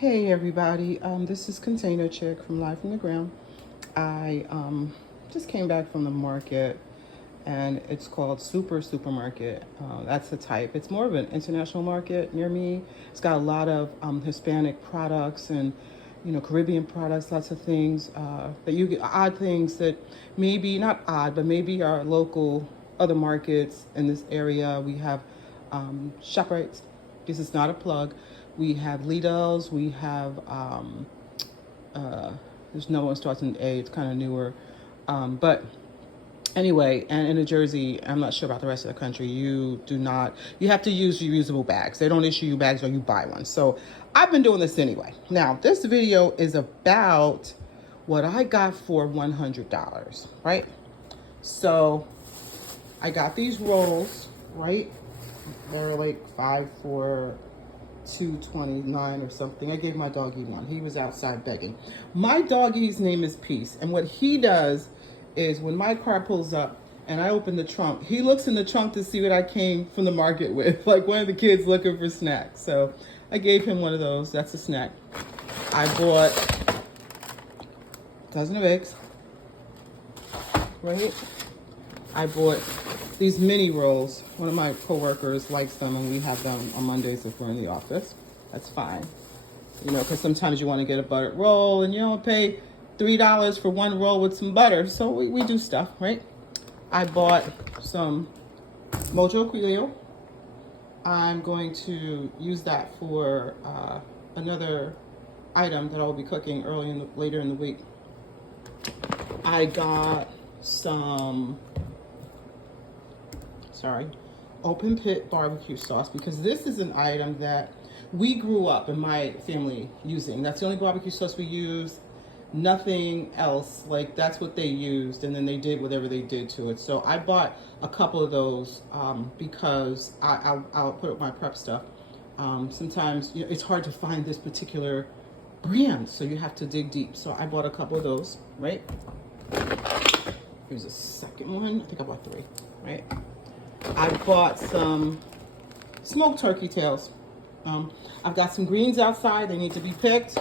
Hey everybody, this is Container Chick from Live from the Ground. I just came back from the market and it's called Supermarket. That's the type. It's more of an international market near me. It's got a lot of Hispanic products and Caribbean products, lots of things that you get, odd things that maybe not odd, but maybe our local other markets in this area. We have ShopRites. This is not a plug. We have Lidl's. We have there's no one starts in A. It's kind of newer, but anyway, and in New Jersey, I'm not sure about the rest of the country. You do not. You have to use reusable bags. They don't issue you bags, or you buy one. So I've been doing this anyway. Now this video is about what I got for $100. Right. So I got these rolls. Right. They're like 5 for $2.29 or something. I gave my doggy one. He was outside begging. My doggy's name is Peace, and what he does is when my car pulls up and I open the trunk, he looks in the trunk to see what I came from the market with, like one of the kids looking for snacks. So I gave him one of those. That's a snack. I bought a dozen of eggs. Right? I bought these mini rolls. One of my coworkers likes them, and we have them on Mondays if we're in the office. That's fine. Because sometimes you want to get a buttered roll, and you don't pay $3 for one roll with some butter. So we do stuff, right? I bought some Mojo Quilio. I'm going to use that for another item that I'll be cooking later in the week. I got some open pit barbecue sauce, because this is an item that we grew up in my family using. That's the only barbecue sauce we use. Nothing else. Like, that's what they used, and then they did whatever they did to it. So I bought a couple of those because I'll put up my prep stuff. Sometimes it's hard to find this particular brand, so you have to dig deep. So I bought a couple of those, right? Here's a second one. I think I bought 3, right? I bought some smoked turkey tails. I've got some greens outside. They need to be picked,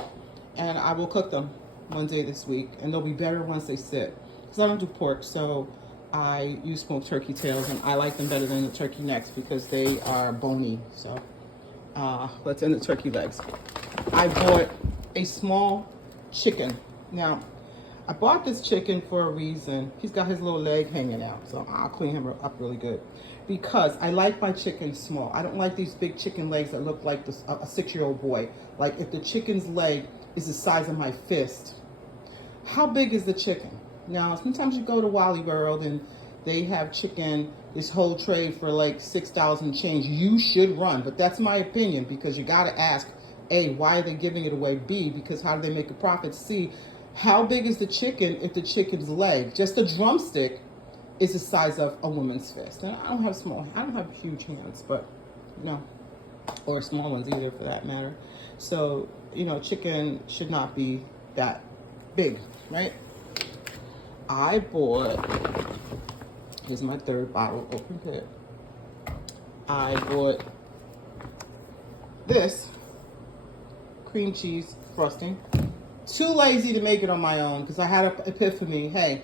and I will cook them one day this week, and they'll be better once they sit. Because I don't do pork, so I use smoked turkey tails, and I like them better than the turkey necks because they are bony. So let's end the turkey legs. I bought a small chicken. Now, I bought this chicken for a reason. He's got his little leg hanging out, so I'll clean him up really good. Because I like my chicken small. I don't like these big chicken legs that look like a 6-year-old boy. Like, if the chicken's leg is the size of my fist, how big is the chicken? Now, sometimes you go to Wally World and they have chicken, this whole tray for like $6 and change. You should run, but that's my opinion, because you got to ask, A, why are they giving it away? B, because how do they make a profit? C, how big is the chicken if the chicken's leg, just a drumstick, is the size of a woman's fist? And I don't have huge hands, but or small ones either for that matter. So, chicken should not be that big, right? I bought, here's my 3rd bottle open pit. I bought this cream cheese frosting. Too lazy to make it on my own because I had an epiphany. Hey,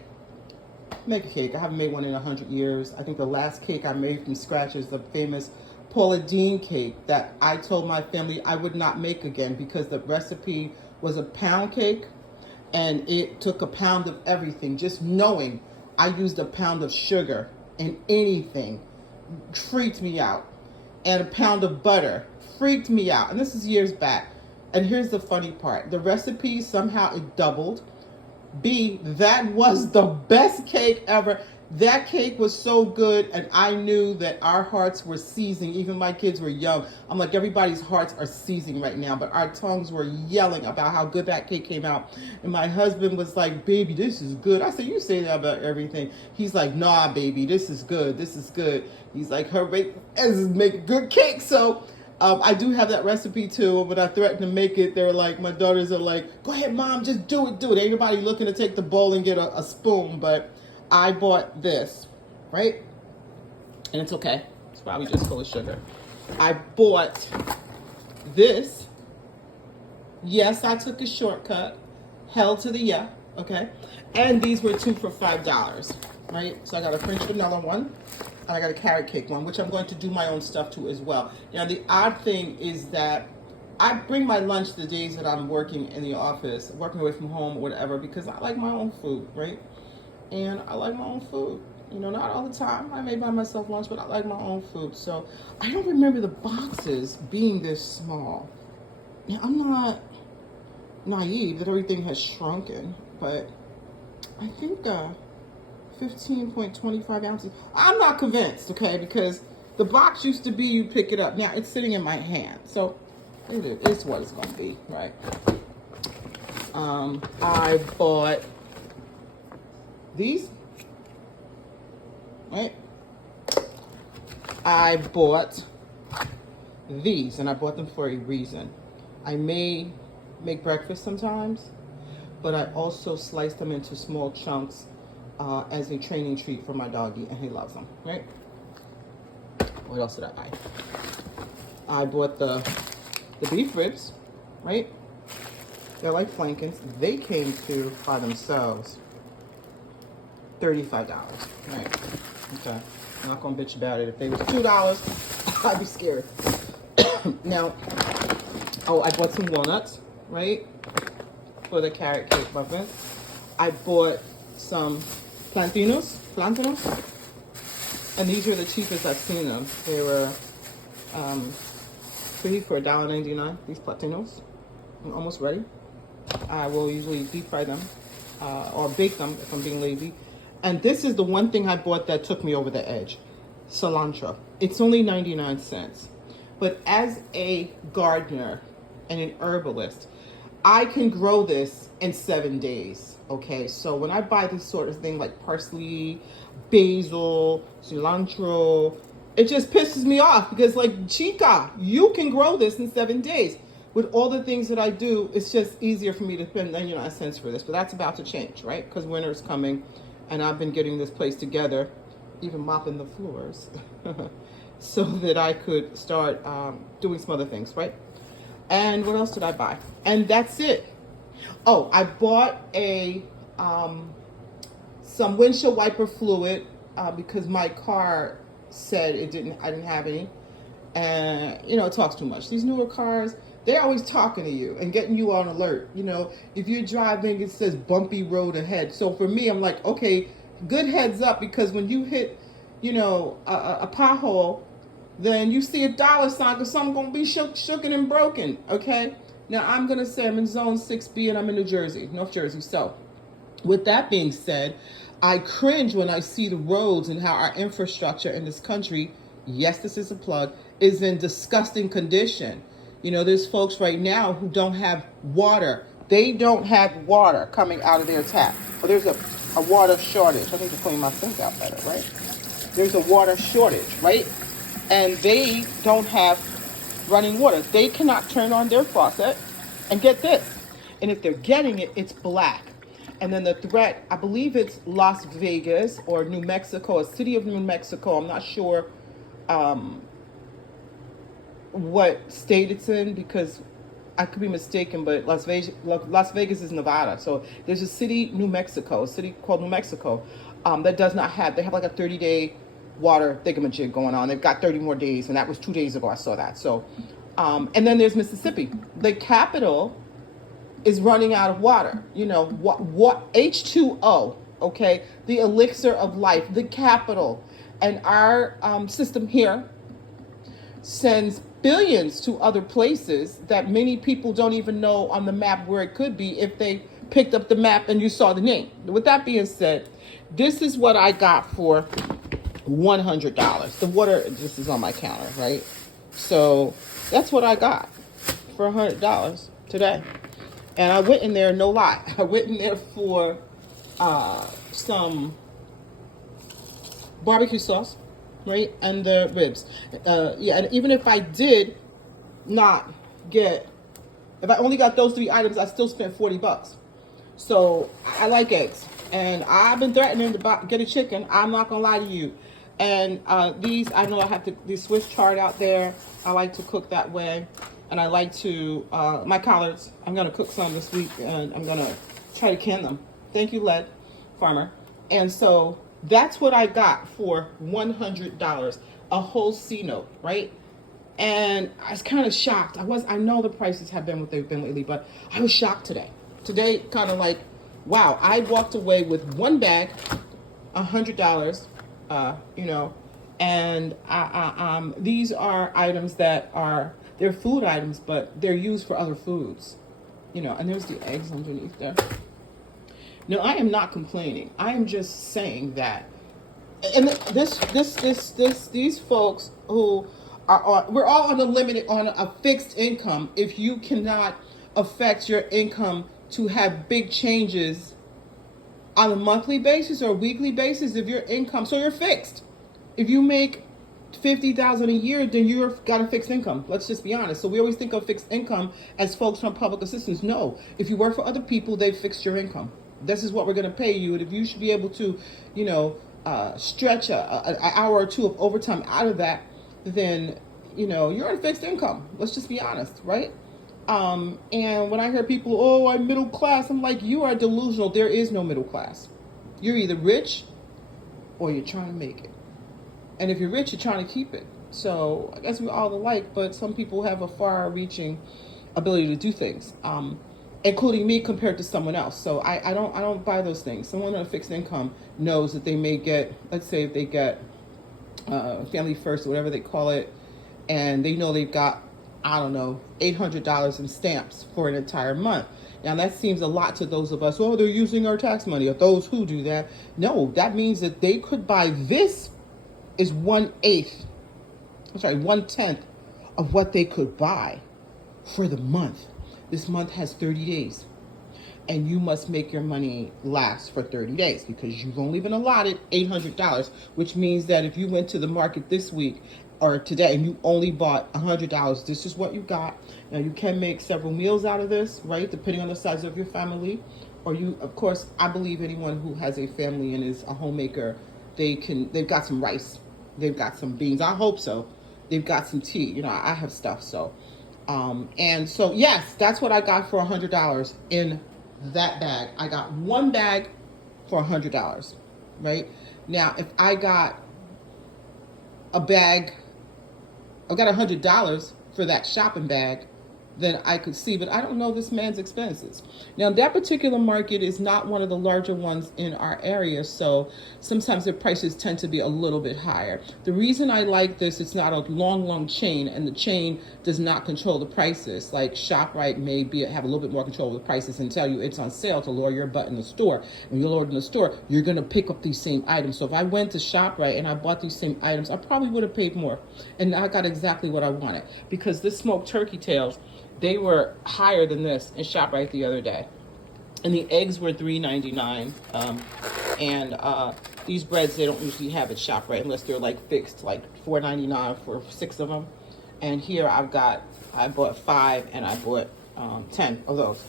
make a cake. I haven't made one in 100 years. I think the last cake I made from scratch is the famous Paula Deen cake that I told my family I would not make again because the recipe was a pound cake and it took a pound of everything. Just knowing I used a pound of sugar in anything freaked me out. And a pound of butter freaked me out. And this is years back. And here's the funny part. The recipe, somehow it doubled. B, that was the best cake ever. That cake was so good, and I knew that our hearts were seizing. Even my kids were young. I'm like, everybody's hearts are seizing right now, but our tongues were yelling about how good that cake came out. And my husband was like, baby, this is good. I said, you say that about everything. He's like, nah, baby, this is good. This is good. He's like, her make good cake. So I do have that recipe too. When I threatened to make it, they're like, my daughters are like, go ahead, Mom, just do it. Ain't nobody looking to take the bowl and get a spoon, but I bought this, right? And it's okay. It's probably just full of sugar. I bought this Yes, I took a shortcut. Hell to the yeah, okay? And these were 2 for $5, right? So I got a French vanilla one, and I got a carrot cake one, which I'm going to do my own stuff to as well. Now, the odd thing is that I bring my lunch the days that I'm working in the office, working away from home or whatever, because I like my own food, right? And I like my own food. You know, not all the time. I may buy myself lunch, but I like my own food. So I don't remember the boxes being this small. Now, I'm not naive that everything has shrunken, but I think 15.25 ounces. I'm not convinced, okay, because the box used to be you pick it up. Now it's sitting in my hand, so it's what it's going to be, right? I bought these, right? I bought these, and I bought them for a reason. I may make breakfast sometimes, but I also slice them into small chunks as a training treat for my doggy, and he loves them, right? What else did I buy? I bought the beef ribs, right? They're like flankins. They came to, by themselves, $35, right? Okay, I'm not gonna bitch about it. If they was $2, I'd be scared. Now, oh, I bought some walnuts, right? For the carrot cake muffin. I bought some plantinos, and these are the cheapest I've seen them. They were 3 for $1.99. These plantinos, I'm almost ready. I will usually deep fry them or bake them if I'm being lazy. And this is the one thing I bought that took me over the edge: cilantro. It's only 99 cents, but as a gardener and an herbalist, I can grow this in 7 days, okay? So when I buy this sort of thing like parsley, basil, cilantro, it just pisses me off because, like, chica, you can grow this in 7 days. With all the things that I do, it's just easier for me to spend 99 cents for this, but that's about to change, right? Because winter is coming, and I've been getting this place together, even mopping the floors, so that I could start doing some other things, right? And what else did I buy? And that's it. Oh, I bought some windshield wiper fluid because my car said I didn't have any. And, you know, it talks too much. These newer cars, they're always talking to you and getting you on alert. You know, if you're driving, it says bumpy road ahead. So for me, I'm like, okay, good heads up, because when you hit, you know, a pothole, then you see a dollar sign because something's going to be shooken and broken, okay? Now, I'm going to say I'm in Zone 6B and I'm in New Jersey, North Jersey. So, with that being said, I cringe when I see the roads and how our infrastructure in this country, yes, this is a plug, is in disgusting condition. You know, there's folks right now who don't have water. They don't have water coming out of their tap. Well, there's a water shortage. I need to clean my sink out better, right? There's a water shortage, right? And they don't have running water. They cannot turn on their faucet. And get this. And if they're getting it, it's black. And then the threat, I believe it's Las Vegas or New Mexico, a city of New Mexico. I'm not sure what state it's in, because I could be mistaken, but Las Vegas is Nevada. So there's a city, New Mexico, a city called New Mexico, that does not have, they have like a 30-day water thingamajig going on. They've got 30 more days, and that was 2 days ago I saw that. So, and then there's Mississippi. The capital is running out of water. You know, what H2O, okay? The elixir of life, the capital. And our system here sends billions to other places that many people don't even know on the map where it could be if they picked up the map and you saw the name. With that being said, this is what I got for $100. The water just is on my counter, right? So that's what I got for $100 today. And I went in there, no lie, I went in there for some barbecue sauce, right? And the ribs. Yeah, and even if I did not get, if I only got those 3 items, I still spent $40. So I like eggs. And I've been threatening to get a chicken. I'm not going to lie to you. And these, I know I have the Swiss chard out there. I like to cook that way. And I like to, my collards, I'm going to cook some this week and I'm going to try to can them. Thank you, Led Farmer. And so that's what I got for $100, a whole C note, right? And I was kind of shocked. I know the prices have been what they've been lately, but I was shocked today. Today, kind of like, wow, I walked away with one bag, $100, you know, and these are items that they're food items, but they're used for other foods, you know, and there's the eggs underneath there. No, I am not complaining. I am just saying that, and these folks who are on, we're all on on a fixed income. If you cannot affect your income to have big changes on a monthly basis or weekly basis, if your income, so you're fixed. If you make 50,000 a year, then you've got a fixed income. Let's just be honest. So we always think of fixed income as folks from public assistance. No, if you work for other people, they fixed your income. This is what we're going to pay you, and if you should be able to, you know, stretch an hour or two of overtime out of that, then you know you're on fixed income. Let's just be honest, right? And when I hear people, oh, I'm middle class, I'm like, you are delusional. There is no middle class. You're either rich or you're trying to make it. And if you're rich, you're trying to keep it. So I guess we're all alike, but some people have a far-reaching ability to do things, including me compared to someone else. So I don't buy those things. Someone on a fixed income knows that they may get, let's say if they get Family First or whatever they call it, and they know they've got, I don't know, $800 in stamps for an entire month. Now that seems a lot to those of us, oh, they're using our tax money, or those who do that. No, that means that they could buy this is 1/10 of what they could buy for the month. This month has 30 days. And you must make your money last for 30 days because you've only been allotted $800, which means that if you went to the market this week or today and you only bought $100, this is what you got. Now you can make several meals out of this, right? Depending on the size of your family. Or you, of course, I believe anyone who has a family and is a homemaker, they've got some rice. They've got some beans. I hope so. They've got some tea. You know, I have stuff. So, and so, yes, that's what I got for $100 in that bag. I got one bag for $100, right? Now, if I got a bag, I got $100 for that shopping bag, then I could see, but I don't know this man's expenses. Now, that particular market is not one of the larger ones in our area, so sometimes the prices tend to be a little bit higher. The reason I like this, it's not a long chain, and the chain does not control the prices. Like ShopRite may have a little bit more control of the prices and tell you it's on sale to lower your butt in the store. When you lower it in the store, you're going to pick up these same items. So if I went to ShopRite and I bought these same items, I probably would have paid more. And I got exactly what I wanted, because this smoked turkey tails, they were higher than this in ShopRite the other day. And the eggs were $3.99. And these breads, they don't usually have at ShopRite unless they're like fixed, like $4.99 for 6 of them. And here I bought 5 and I bought 10 of those.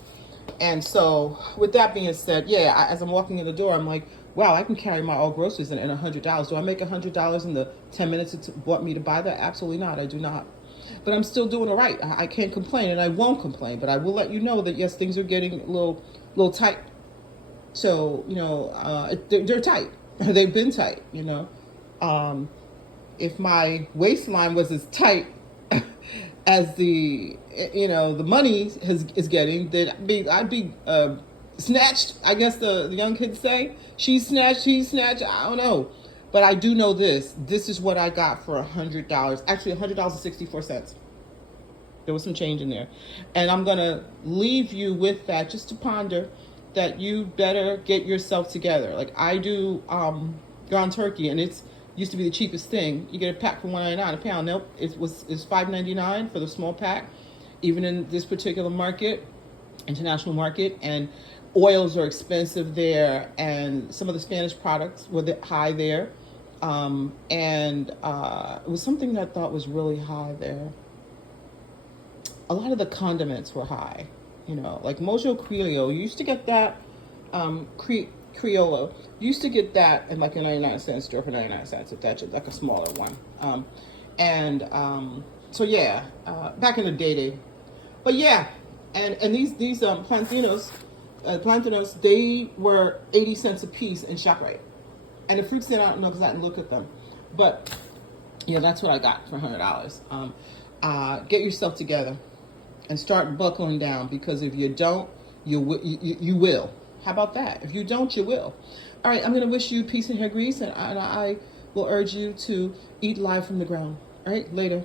And so with that being said, yeah, as I'm walking in the door, I'm like, wow, I can carry my all groceries in $100. Do I make $100 in the 10 minutes it bought me to buy that? Absolutely not. I do not. But I'm still doing all right. I can't complain, and I won't complain. But I will let you know that yes, things are getting a little tight. So you know, they're tight. They've been tight. You know, if my waistline was as tight as the money is getting, then I'd be snatched. I guess the young kids say she's snatched. He's snatched. I don't know. But I do know this. This is what I got for $100. Actually, $100.64. There was some change in there. And I'm going to leave you with that just to ponder that you better get yourself together. Like I do ground turkey, and it's used to be the cheapest thing. You get a pack for $1.99 a pound. Nope, it's $5.99 for the small pack, even in this particular market, international market. And oils are expensive there, and some of the Spanish products were high there. And it was something that I thought was really high there. A lot of the condiments were high, you know, like Mojo Criollo. You used to get that, Criollo. You used to get that in like a 99-cent store for 99 cents, if that's like a smaller one. So yeah, back in the day. But yeah, and these plantanos, they were 80 cents a piece in ShopRite. And the fruit stand, I don't know because I didn't look at them. But yeah, that's what I got for $100. Get yourself together and start buckling down, because if you don't, you will. How about that? If you don't, you will. All right, I'm going to wish you peace and hair grease, and I will urge you to eat live from the ground. All right, later.